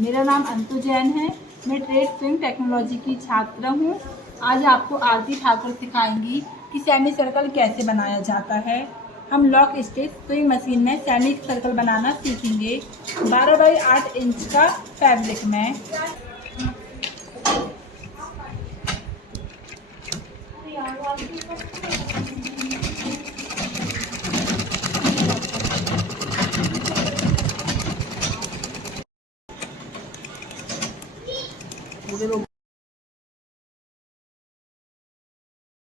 मेरा नाम अंतु जैन है। मैं ट्रेड स्विंग टेक्नोलॉजी की छात्र हूँ। आज आपको आरती ठाकुर सिखाएंगी कि सेमी सर्कल कैसे बनाया जाता है। हम लॉक स्टिच स्विंग मशीन में सेमी सर्कल बनाना सीखेंगे 12 बाई 8 इंच का फैब्रिक में।